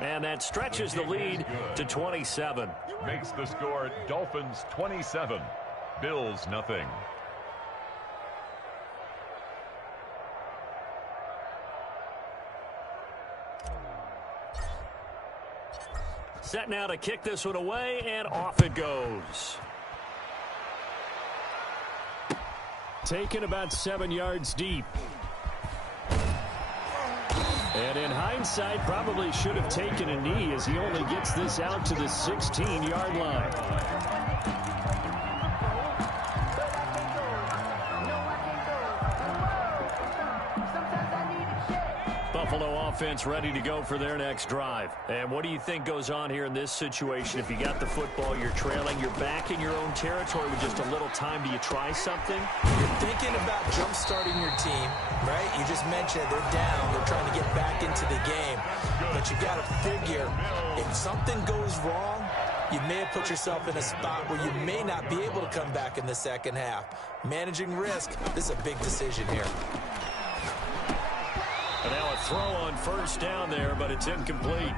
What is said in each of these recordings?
And that stretches the lead to 27. Makes the score Dolphins 27, Bills nothing. Set now to kick this one away, and off it goes. Taken about 7 yards deep. And in hindsight, probably should have taken a knee as he only gets this out to the 16-yard line. Buffalo offense ready to go for their next drive. And what do you think goes on here in this situation? If you got the football, you're trailing, you're back in your own territory with just a little time. Do you try something? You're thinking about jump-starting your team, right? You just mentioned they're down. They're trying to get back into the game. But you got to figure, if something goes wrong, you may have put yourself in a spot where you may not be able to come back in the second half. Managing risk, this is a big decision here. And now a throw on first down there, but it's incomplete.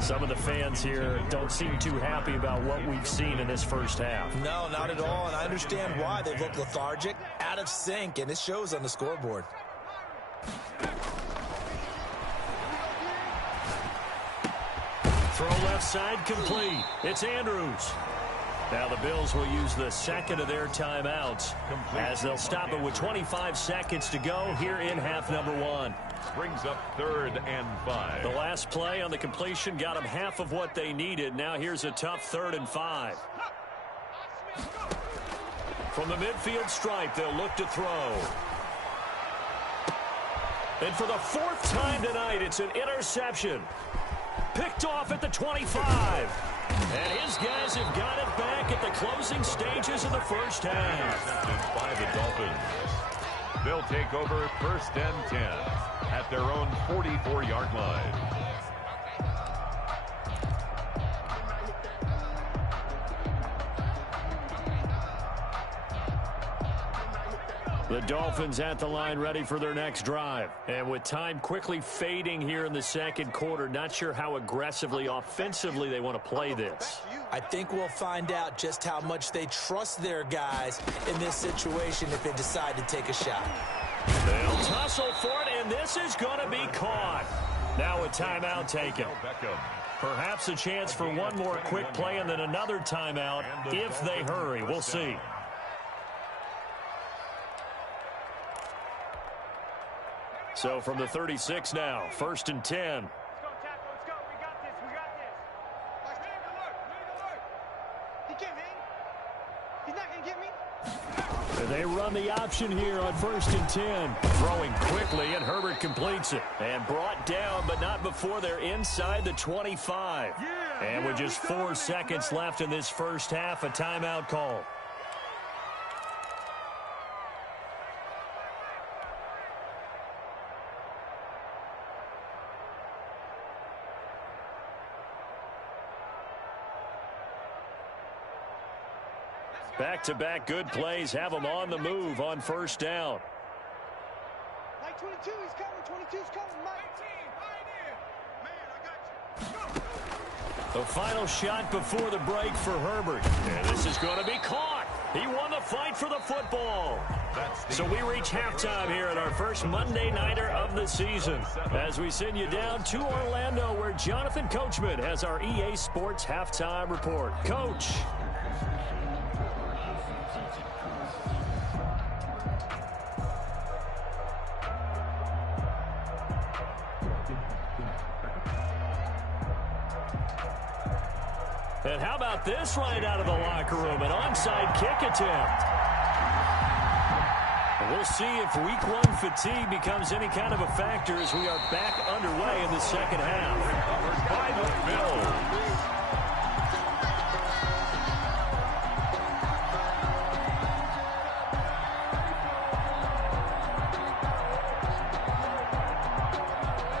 Some of the fans here don't seem too happy about what we've seen in this first half. No, not at all, and I understand why. They look lethargic, out of sync, and it shows on the scoreboard. Throw left side complete. It's Andrews. Now the Bills will use the second of their timeouts as they'll stop it with 25 seconds to go here in half number one. Brings up 3rd and 5. The last play on the completion got them half of what they needed. Now here's a tough 3rd and 5. From the midfield stripe, they'll look to throw. And for the 4th time tonight, it's an interception. Picked off at the 25. And his guys have got it back at the closing stages of the first half. By the Dolphins. They'll take over 1st and 10 at their own 44-yard line. The Dolphins at the line ready for their next drive. And with time quickly fading here in the second quarter, not sure how aggressively, offensively they want to play this. I think we'll find out just how much they trust their guys in this situation if they decide to take a shot. They'll tussle for it, and this is going to be caught. Now a timeout taken. Perhaps a chance for one more quick play and then another timeout if they hurry. We'll see. So from the 36 now, 1st and 10. Let's go, tackle. Let's go. We got this. We got this. Watch, we need to work. We need to work. He can't hang. He's not going to get me. They run the option here on 1st and 10. Throwing quickly, and Herbert completes it. And brought down, but not before they're inside the 25. And with just 4 seconds left in this first half, a timeout call. Back-to-back good plays have them on the move on first down. Mike 22, he's coming. 22's coming, Mike. Man, I got you. The final shot before the break for Herbert. And this is going to be caught. He won the fight for the football. So we reach halftime here at our first Monday Nighter of the season as we send you down to Orlando where Jonathan Coachman has our EA Sports Halftime Report. Coach. And how about this right out of the locker room? An onside kick attempt. We'll see if week 1 fatigue becomes any kind of a factor as we are back underway in the second half. By the Bills.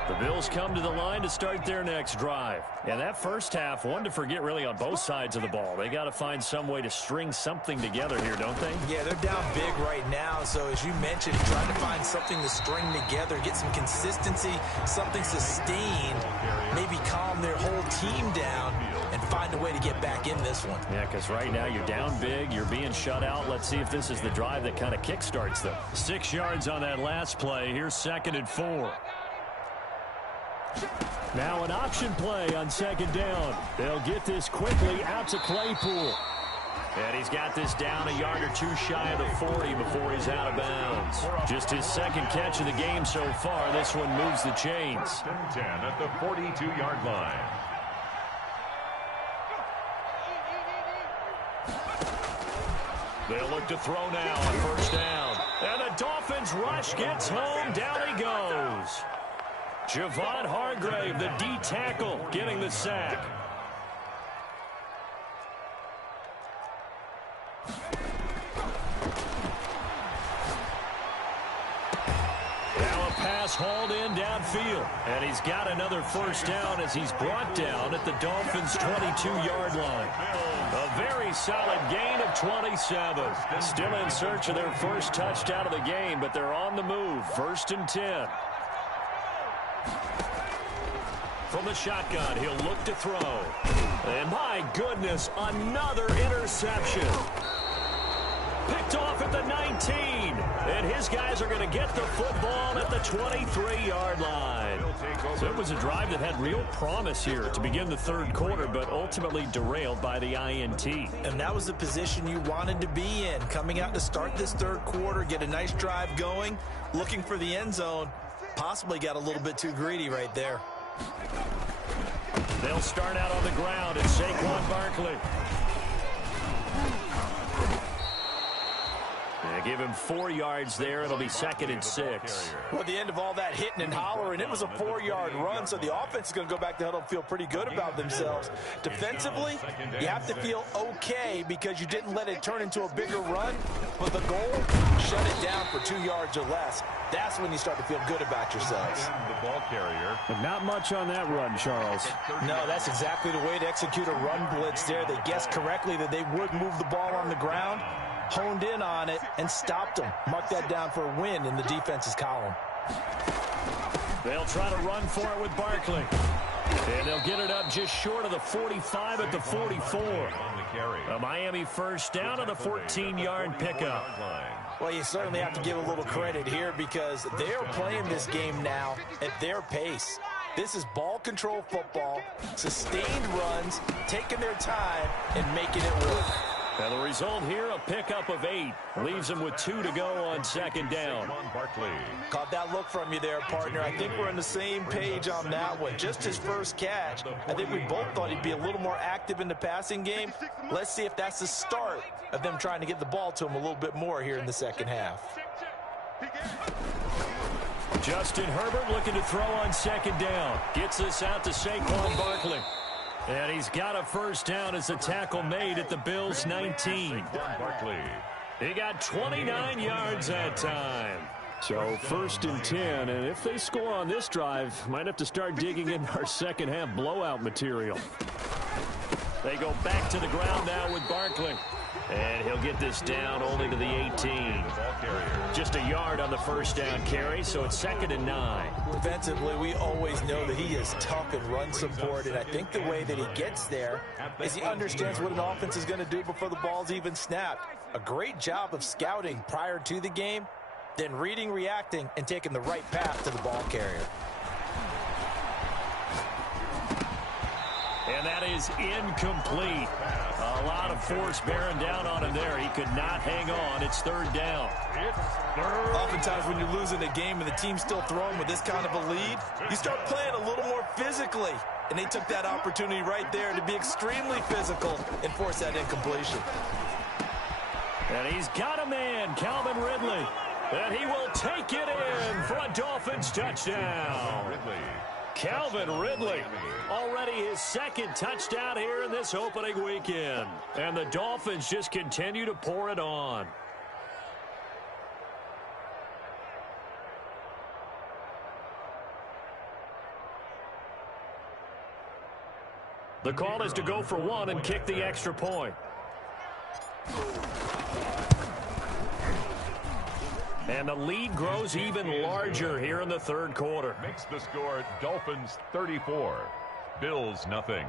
The Bills come to the line to start their next drive. And that first half, one to forget really on both sides of the ball. They got to find some way to string something together here, don't they? Yeah, they're down big right now. So as you mentioned, trying to find something to string together, get some consistency, something sustained, maybe calm their whole team down and find a way to get back in this one. Yeah, because right now you're down big, you're being shut out. Let's see if this is the drive that kind of kickstarts them. 6 yards on that last play. Here's 2nd and 4. Now an option play on 2nd down. They'll get this quickly out to Claypool. And he's got this down a yard or two shy of the 40 before he's out of bounds. Just his 2nd catch of the game so far. This one moves the chains. 10 at the 42-yard line. They'll look to throw now on 1st down. And the Dolphins rush gets home. Down he goes. Javon Hargrave, the D tackle, getting the sack. Now a pass hauled in downfield. And he's got another 1st down as he's brought down at the Dolphins' 22-yard line. A very solid gain of 27. Still in search of their first touchdown of the game, but they're on the move. 1st and 10. From the shotgun, he'll look to throw. And my goodness, another interception. Picked off at the 19. And his guys are going to get the football at the 23-yard line. So it was a drive that had real promise here to begin the 3rd quarter, but ultimately derailed by the INT. And that was the position you wanted to be in. Coming out to start this 3rd quarter, get a nice drive going, looking for the end zone. Possibly got a little bit too greedy right there. They'll start out on the ground at Saquon Barkley. They give him 4 yards there. It'll be 2nd and 6. Well, at the end of all that hitting and hollering, it was a 4-yard run, so the offense is going to go back to huddle and feel pretty good about themselves. Defensively, you have to feel okay because you didn't let it turn into a bigger run, but the goal, shut it down for 2 yards or less. That's when you start to feel good about yourselves. The ball carrier. But not much on that run, Charles. No, that's exactly the way to execute a run blitz there. They guessed correctly that they would move the ball on the ground, honed in on it, and stopped them. Mark that down for a win in the defense's column. They'll try to run for it with Barkley. And they'll get it up just short of the 45 at the 44. A Miami 1st down on the 14-yard pickup. Well, you certainly have to give a little credit here because they are playing this game now at their pace. This is ball control football, sustained runs, taking their time, and making it work. And the result here, a pickup of 8. Leaves them with 2 to go on 2nd down. Caught that look from you there, partner. I think we're on the same page on that one. Just his first catch. I think we both thought he'd be a little more active in the passing game. Let's see if that's the start of them trying to get the ball to him a little bit more here in the 2nd half. Justin Herbert looking to throw on 2nd down. Gets this out to Saquon Barkley. And he's got a 1st down as the tackle made at the Bills' 19. He got 29 yards that time. So 1st and 10, and if they score on this drive, might have to start digging in our 2nd half blowout material. They go back to the ground now with Barkley. And he'll get this down only to the 18. Just a yard on the 1st down carry, so it's 2nd and 9. Defensively, we always know that he is tough in run support, and I think the way that he gets there is he understands what an offense is going to do before the ball's even snapped. A great job of scouting prior to the game, then reading, reacting, and taking the right path to the ball carrier. And that is incomplete. A lot of force bearing down on him there. He could not hang on. It's 3rd down. Oftentimes when you're losing a game and the team's still throwing with this kind of a lead, you start playing a little more physically. And they took that opportunity right there to be extremely physical and force that incompletion. And he's got a man, Calvin Ridley. And he will take it in for a Dolphins touchdown. Calvin Ridley, already his 2nd touchdown here in this opening weekend. And the Dolphins just continue to pour it on. The call is to go for one and kick the extra point. And the lead grows even larger here in the third quarter. Makes the score Dolphins 34, Bills nothing.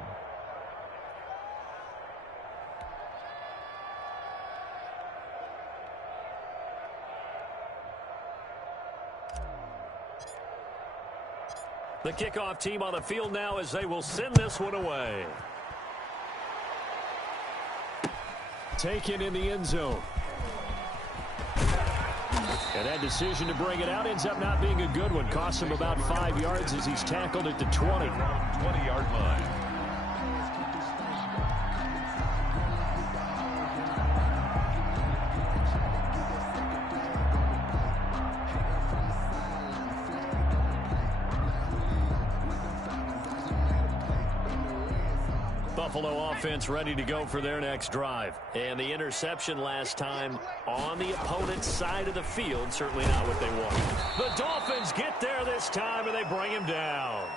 The kickoff team on the field now as they will send this one away. Taken in the end zone. And that decision to bring it out ends up not being a good one. Costs him about 5 yards as he's tackled at the 20. 20-yard line. Buffalo offense ready to go for their next drive. And the interception last time on the opponent's side of the field, certainly not what they wanted. The Dolphins get there this time, and they bring him down.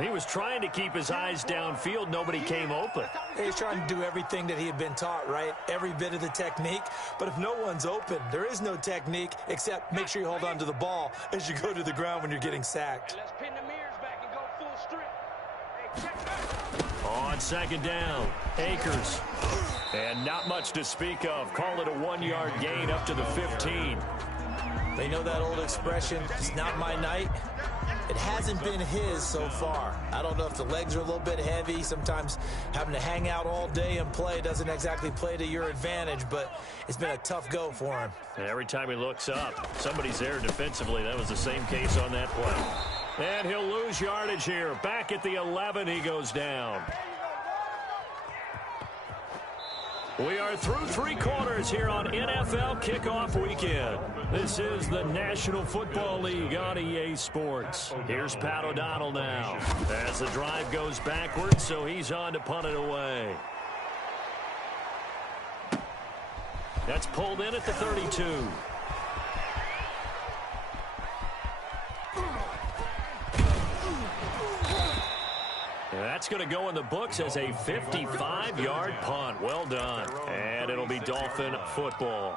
He was trying to keep his eyes downfield. Nobody came open. He's trying to do everything that he had been taught, right? Every bit of the technique. But if no one's open, there is no technique except make sure you hold on to the ball as you go to the ground when you're getting sacked. Let's pin the mirrors back and go full strip. Hey, check that. On second down, Akers. And not much to speak of. Call it a 1-yard gain up to the 15. They know that old expression, it's not my night. It hasn't been his so far. I don't know if the legs are a little bit heavy. Sometimes having to hang out all day and play doesn't exactly play to your advantage, but it's been a tough go for him. And every time he looks up, somebody's there defensively. That was the same case on that play. And he'll lose yardage here. Back at the 11, he goes down. We are through 3 quarters here on NFL Kickoff Weekend. This is the National Football League on EA Sports. Here's Pat O'Donnell now as the drive goes backwards, so he's on to punt it away. That's pulled in at the 32. That's going to go in the books as a 55-yard punt. Well done. And it'll be Dolphin football.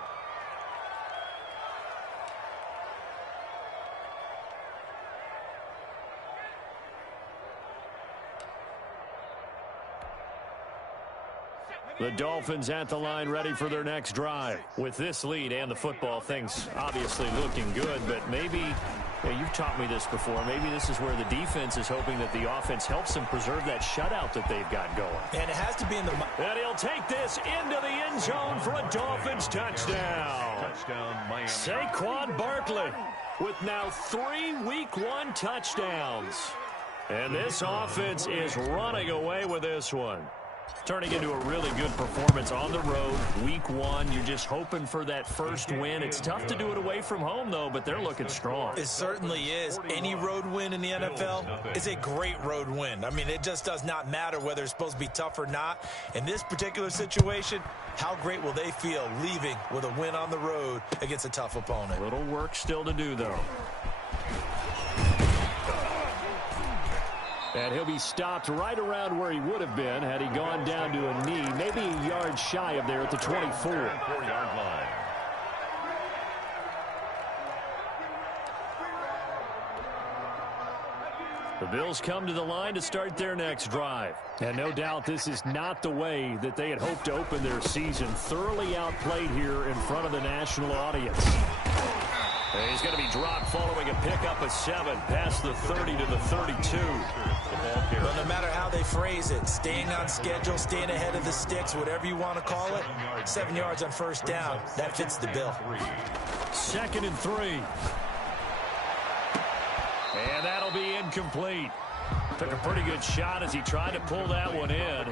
The Dolphins at the line ready for their next drive. With this lead and the football, things obviously looking good, but maybe... Yeah, you've taught me this before. Maybe this is where the defense is hoping that the offense helps them preserve that shutout that they've got going. And it has to be in the... And he'll take this into the end zone for a Dolphins touchdown. Touchdown, Miami. Saquon Barkley with now 3 Week 1 touchdowns. And this offense is running away with this one. Turning into a really good performance on the road, Week 1. You're just hoping for that first win. It's tough to do it away from home, though, but they're looking strong. It certainly is. Any road win in the NFL is a great road win. I mean, it just does not matter whether it's supposed to be tough or not. In this particular situation, how great will they feel leaving with a win on the road against a tough opponent? Little work still to do, though. And he'll be stopped right around where he would have been had he gone down to a knee, maybe a yard shy of there at the 24. 4-yard line. The Bills come to the line to start their next drive. And no doubt this is not the way that they had hoped to open their season. Thoroughly outplayed here in front of the national audience. And he's going to be dropped following a pickup of 7 past the 30 to the 32. Well, no matter how they phrase it, staying on schedule, staying ahead of the sticks, whatever you want to call it, 7 yards on first down, that fits the bill. 2nd and 3. And that'll be incomplete. Took a pretty good shot as he tried to pull that one in.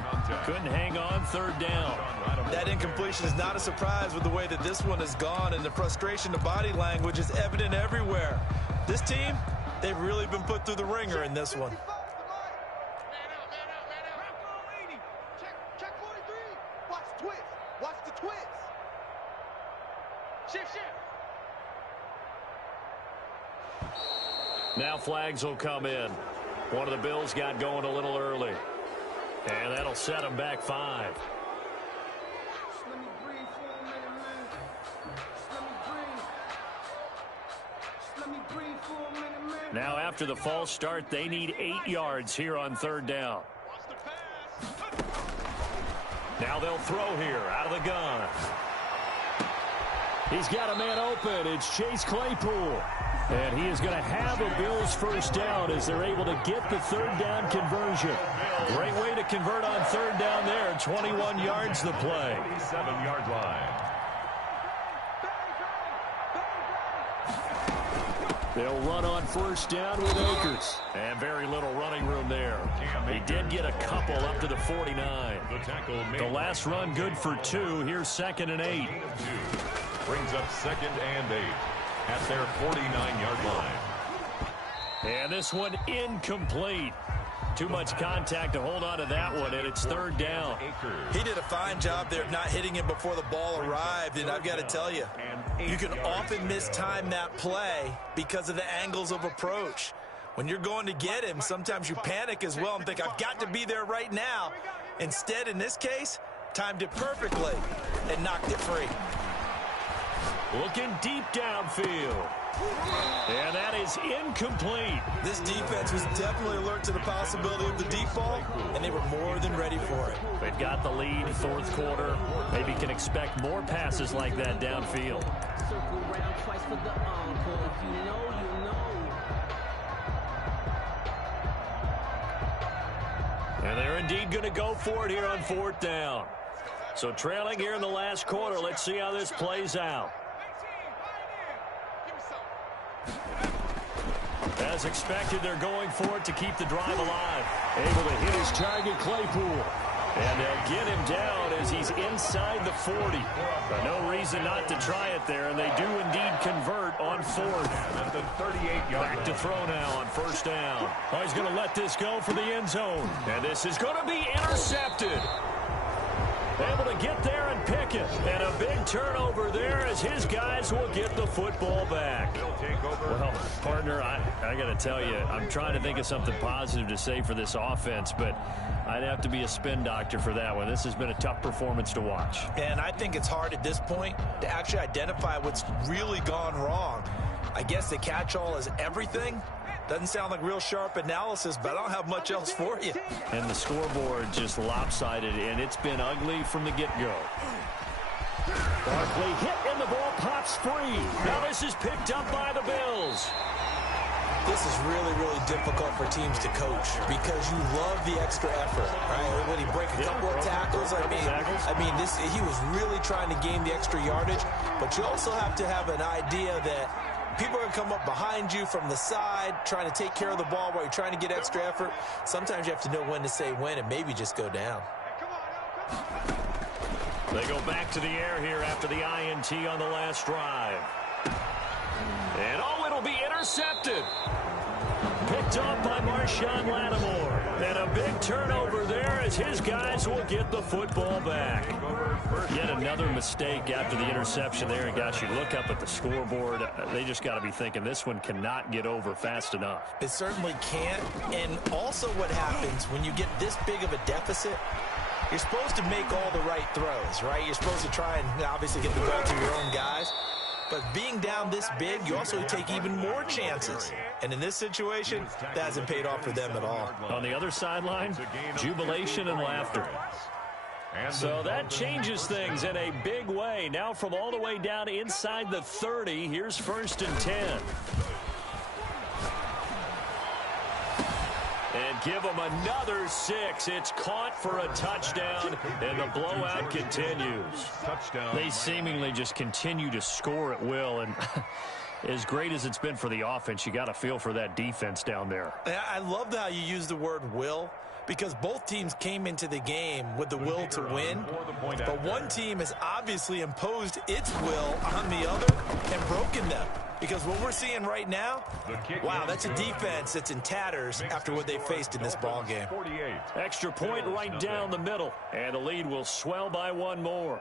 Couldn't hang on 3rd down. That incompletion is not a surprise with the way that this one has gone, and the frustration, the body language is evident everywhere. This team, they've really been put through the ringer in this one. Check 43. Watch the twist. Watch the twist. Shift. Now flags will come in. One of the Bills got going a little early. And that'll That'll set them back 5. Now after the false start, they need 8 yards here on 3rd down. Now they'll throw here out of the gun. He's got a man open. It's Chase Claypool. And he is going to have a Bills first down as they're able to get the 3rd down conversion. Great way to convert on 3rd down there. 21 yards the play. 7-yard line. They'll run on 1st down with Akers. And very little running room there. He did get a couple up to the 49. The last run good for 2. Here's 2nd and 8. Brings up 2nd and 8 at their 49-yard line. And this one incomplete. Too much contact to hold on to that one, and it's 3rd down. He did a fine job there of not hitting him before the ball arrived, and I've got to tell you, you can often mistime that play because of the angles of approach. When you're going to get him, sometimes you panic as well and think, I've got to be there right now. Instead, in this case, timed it perfectly and knocked it free. Looking deep downfield. And that is incomplete. This defense was definitely alert to the possibility of the deep ball, and they were more than ready for it. They've got the lead, 4th quarter. Maybe can expect more passes like that downfield. Circle around twice for the encore. If you know, you know. And they're indeed going to go for it here on 4th down. So trailing here in the last quarter. Let's see how this plays out. As expected, they're going for it to keep the drive alive. Able to hit his target, Claypool. And they'll get him down as he's inside the 40. But no reason not to try it there, and they do indeed convert on 4th. At the 38-yard line. Back to throw now on 1st down. Oh, he's going to let this go for the end zone. And this is going to be intercepted. Able to get there and pick it. And a big turnover there as his guys will get the football back. Well, partner, I got to tell you, I'm trying to think of something positive to say for this offense, but I'd have to be a spin doctor for that one. This has been a tough performance to watch. And I think it's hard at this point to actually identify what's really gone wrong. I guess the catch-all is everything. Doesn't sound like real sharp analysis, but I don't have much else for you. And the scoreboard just lopsided, and it's been ugly from the get-go. Barkley hit, and the ball pops free. Now this is picked up by the Bills. This is really, really difficult for teams to coach because you love the extra effort, right? When he break a couple of tackles, I mean, he was really trying to gain the extra yardage, but you also have to have an idea that people are going to come up behind you from the side, trying to take care of the ball while you're trying to get extra effort. Sometimes you have to know when to say when and maybe just go down. They go back to the air here after the INT on the last drive. And, oh, it'll be intercepted. Picked off by Marshawn Lattimore. And a big turnover there as his guys will get the football back. Yet another mistake after the interception there. And, gosh, you look up at the scoreboard. They just got to be thinking this one cannot get over fast enough. It certainly can't. And also what happens when you get this big of a deficit, you're supposed to make all the right throws, right? You're supposed to try and obviously get the ball to your own guys. But being down this big, you also take even more chances. And in this situation, that hasn't paid off for them at all. On the other sideline, jubilation and laughter. So that changes things in a big way. Now from all the way down inside the 30, here's 1st and 10. And give them another 6. It's caught for a touchdown, and the blowout continues. Touchdown. They seemingly just continue to score at will, and as great as it's been for the offense, you got to feel for that defense down there. I love how you use the word will, because both teams came into the game with the will to win, but one team has obviously imposed its will on the other and broken them. Because what we're seeing right now, wow, that's a defense that's in tatters after what they faced in this ball game. Extra point right down the middle, and the lead will swell by one more.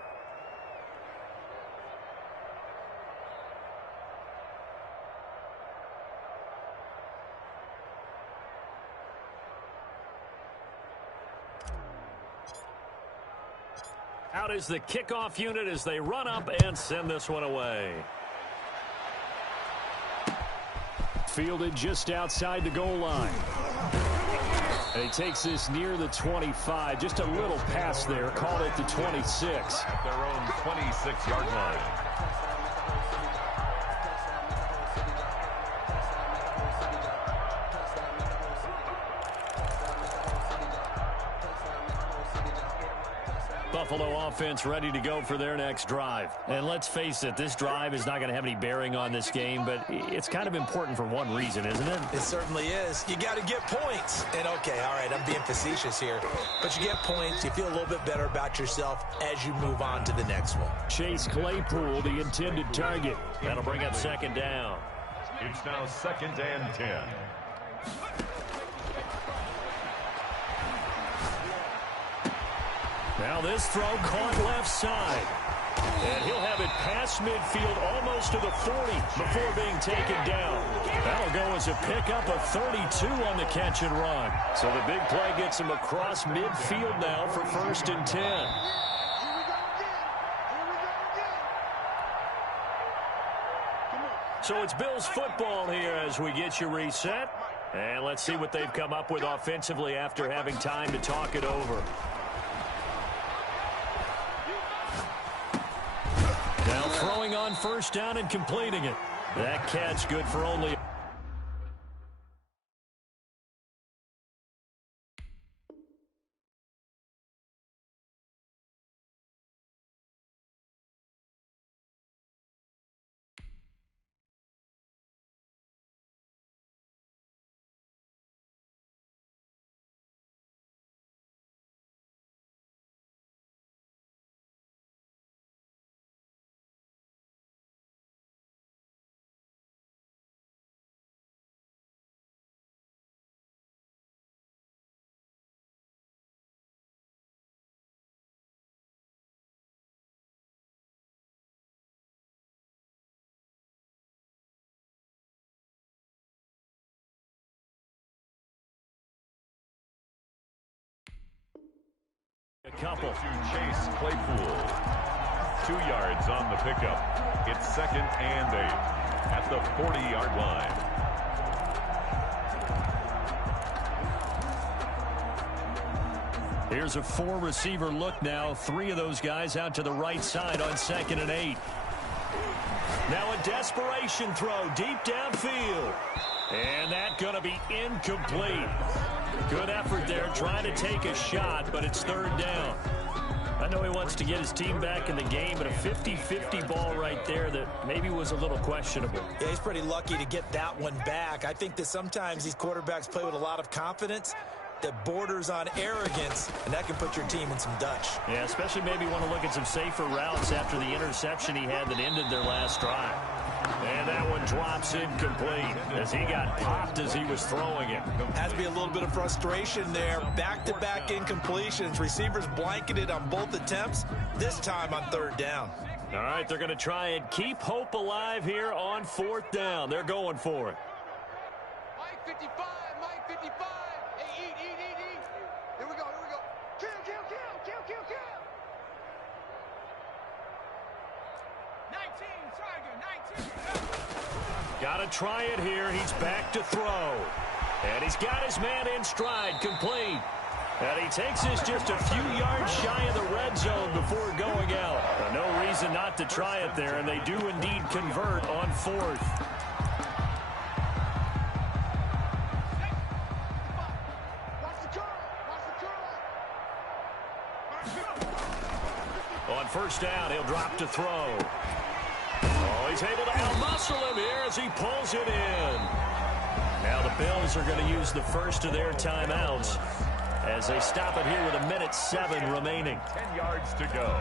Out is the kickoff unit as they run up and send this one away. Fielded just outside the goal line. And he takes this near the 25. Just a little pass there. Called it the 26. At their own 26-yard line. Buffalo offense ready to go for their next drive. And let's face it, this drive is not going to have any bearing on this game, but it's kind of important for one reason, isn't it? It certainly is. You got to get points. And, okay, all right, I'm being facetious here. But you get points, you feel a little bit better about yourself as you move on to the next one. Chase Claypool, the intended target. That'll bring up second down. It's now 2nd and 10. Now this throw caught left side. And he'll have it past midfield almost to the 40 before being taken down. That'll go as a pickup of 32 on the catch and run. So the big play gets him across midfield now for 1st and 10. So it's Bills football here as we get you reset. And let's see what they've come up with offensively after having time to talk it over. Now throwing on 1st down and completing it. That catch good for only... A couple. To Chase Claypool. 2 yards on the pickup. It's 2nd and 8 at the 40-yard line. Here's a 4-receiver look now. 3 of those guys out to the right side on 2nd and 8. Now a desperation throw deep downfield. And that's going to be incomplete. Good effort there, trying to take a shot, but it's 3rd down. I know he wants to get his team back in the game, but a 50-50 ball right there that maybe was a little questionable. Yeah, he's pretty lucky to get that one back. I think that sometimes these quarterbacks play with a lot of confidence that borders on arrogance, and that can put your team in some Dutch. Yeah, especially maybe want to look at some safer routes after the interception he had that ended their last drive. And that one drops incomplete as he got popped as he was throwing it. Has to be a little bit of frustration there. Back-to-back incompletions. Receivers blanketed on both attempts, this time on 3rd down. All right, they're going to try and keep hope alive here on 4th down. They're going for it. Mike 55, Mike 55. Hey, eat. Here we go. Kill. 19, Tiger, 19. Got to try it here. He's back to throw. And he's got his man in stride, complete. And he takes this just a few yards shy of the red zone before going out. No reason not to try it there, and they do indeed convert on 4th. On 1st down, he'll drop to throw. Oh, he's able to outmuscle him here as he pulls it in. Now the Bills are going to use the first of their timeouts as they stop it here with 1:07 remaining. 10 yards to go.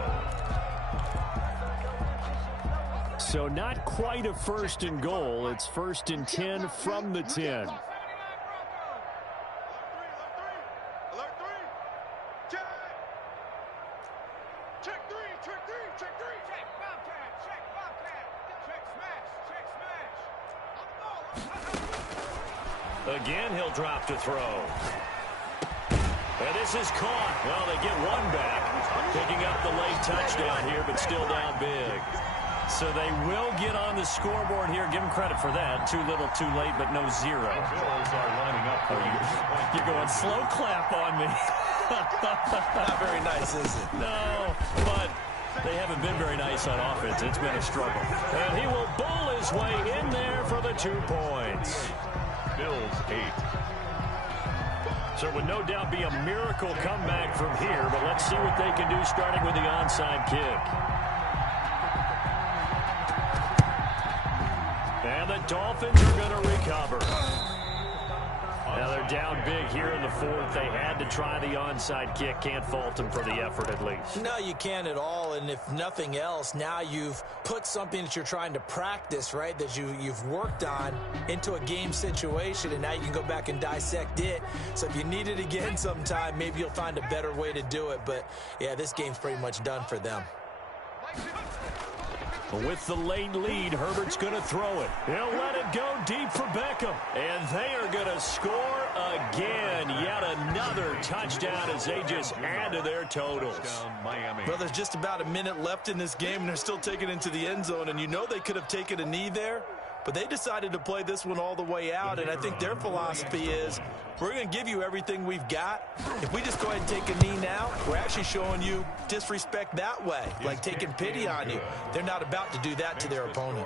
So not quite a 1st and goal. It's 1st and 10 from the 10. Again, he'll drop to throw. And this is caught. Well, they get one back, picking up the late touchdown here, but still down big. So they will get on the scoreboard here. Give them credit for that. Too little, too late, but no zero. Bills are lining up for You're going slow clap on me. Not very nice, is it? No, but they haven't been very nice on offense. It's been a struggle. And he will bowl his way in there for the 2 points. Bills 8. So it would no doubt be a miracle comeback from here, but let's see what they can do starting with the onside kick. And the Dolphins are going to recover. Now they're down big here in the 4th. They had to try the onside kick. Can't fault them for the effort at least. No, you can't at all. And if nothing else, now you've put something that you're trying to practice, right, that you've worked on into a game situation, and now you can go back and dissect it. So if you need it again sometime, maybe you'll find a better way to do it. But, yeah, this game's pretty much done for them. With the late lead, Herbert's going to throw it. He'll let it go deep for Beckham. And they are going to score again. Yet another touchdown as they just add to their totals. Miami. Well, there's just about a minute left in this game, and they're still taking it into the end zone. And you know they could have taken a knee there, but they decided to play this one all the way out. And I think their philosophy is, we're going to give you everything we've got. If we just go ahead and take a knee now, we're actually showing you disrespect that way, like taking pity on you. They're not about to do that to their opponent.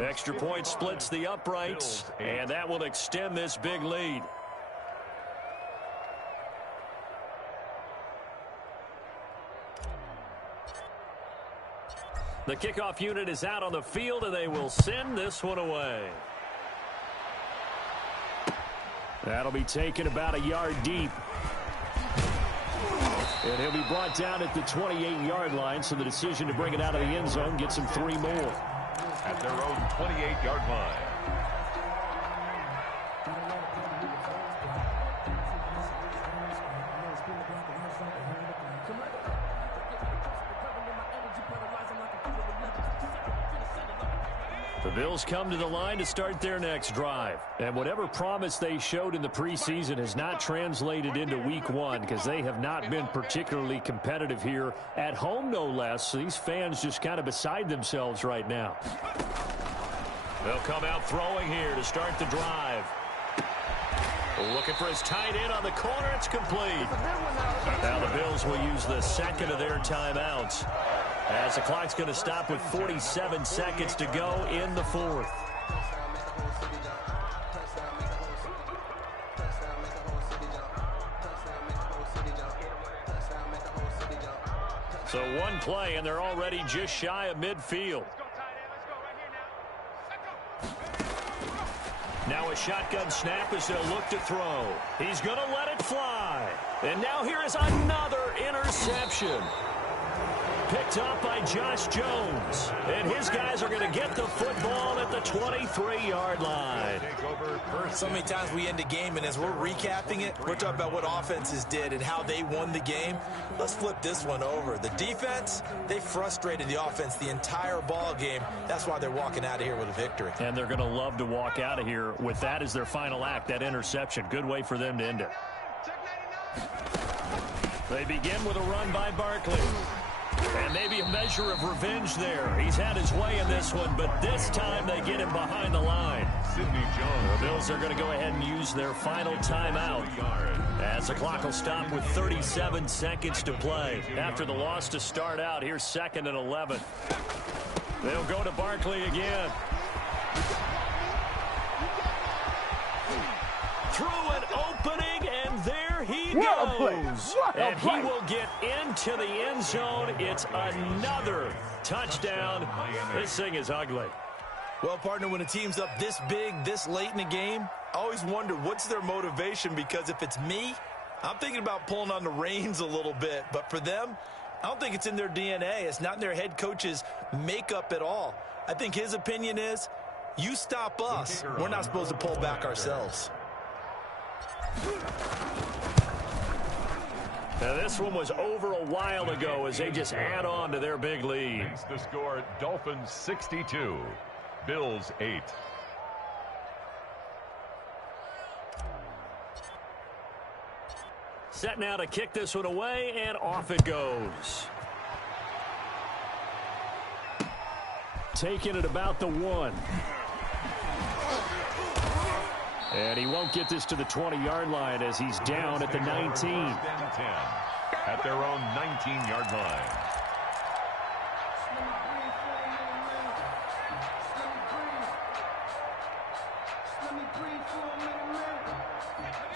Extra point splits the uprights, and that will extend this big lead. The kickoff unit is out on the field, and they will send this one away. That'll be taken about a yard deep. And he'll be brought down at the 28-yard line, so the decision to bring it out of the end zone gets him 3 more. At their own 28-yard line. The Bills come to the line to start their next drive. And whatever promise they showed in the preseason has not translated into week 1 because they have not been particularly competitive here at home, no less. So these fans just kind of beside themselves right now. They'll come out throwing here to start the drive. Looking for his tight end on the corner. It's complete. Now the Bills will use the second of their timeouts, as the clock's going to stop with 47 seconds to go in the 4th. So one play, and they're already just shy of midfield. Now a shotgun snap as they'll look to throw. He's going to let it fly. And now here is another interception. Picked up by Josh Jones. And his guys are going to get the football at the 23-yard line. So many times we end a game, and as we're recapping it, we're talking about what offenses did and how they won the game. Let's flip this one over. The defense, they frustrated the offense the entire ball game. That's why they're walking out of here with a victory. And they're going to love to walk out of here with that as their final act, that interception. Good way for them to end it. They begin with a run by Barkley. And maybe a measure of revenge there. He's had his way in this one, but this time they get him behind the line. Sidney Jones. The Bills are going to go ahead and use their final timeout, as the clock will stop with 37 seconds to play. After the loss to start out, here's 2nd and 11. They'll go to Barkley again. Through an opening, and there he goes. And he will get into the end zone. It's another touchdown. This thing is ugly. Well, partner, when a team's up this big, this late in the game, I always wonder what's their motivation, because if it's me, I'm thinking about pulling on the reins a little bit. But for them, I don't think it's in their DNA. It's not in their head coach's makeup at all. I think his opinion is, you stop us, we're not supposed to pull back ourselves. Now, this one was over a while ago as they just add on to their big lead. Makes the score Dolphins 62, Bills 8. Set now to kick this one away, and off it goes. Taking it about the 1. And he won't get this to the 20-yard line as he's down at the 19. At their own 19-yard line.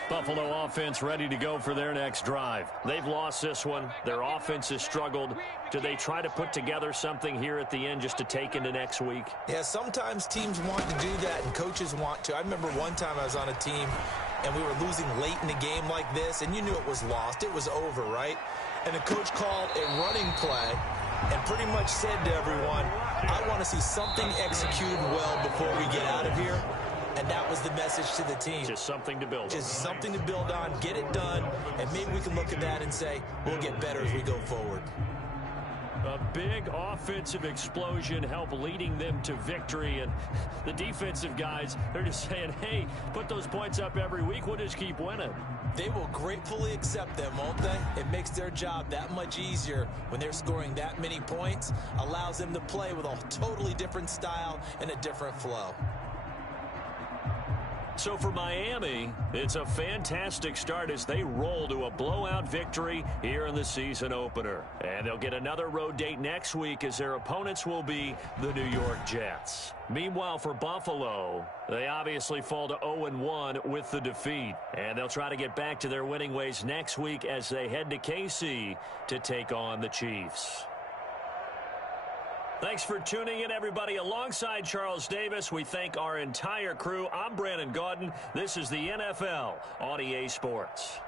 Buffalo offense ready to go for their next drive. They've lost this one. Their offense has struggled. Do they try to put together something here at the end just to take into next week? Yeah, sometimes teams want to do that and coaches want to. I remember one time I was on a team and we were losing late in a game like this, and you knew it was lost. It was over, right? And the coach called a running play and pretty much said to everyone, I want to see something executed well before we get out of here. And that was the message to the team. Just something to build on. Just something to build on, get it done, and maybe we can look at that and say, we'll get better as we go forward. A big offensive explosion helped leading them to victory. And the defensive guys, they're just saying, hey, put those points up every week. We'll just keep winning. They will gratefully accept them, won't they? It makes their job that much easier when they're scoring that many points. Allows them to play with a totally different style and a different flow. So for Miami, it's a fantastic start as they roll to a blowout victory here in the season opener. And they'll get another road date next week as their opponents will be the New York Jets. Meanwhile, for Buffalo, they obviously fall to 0-1 with the defeat. And they'll try to get back to their winning ways next week as they head to KC to take on the Chiefs. Thanks for tuning in, everybody. Alongside Charles Davis, we thank our entire crew. I'm Brandon Gaudin. This is the NFL on EA Sports.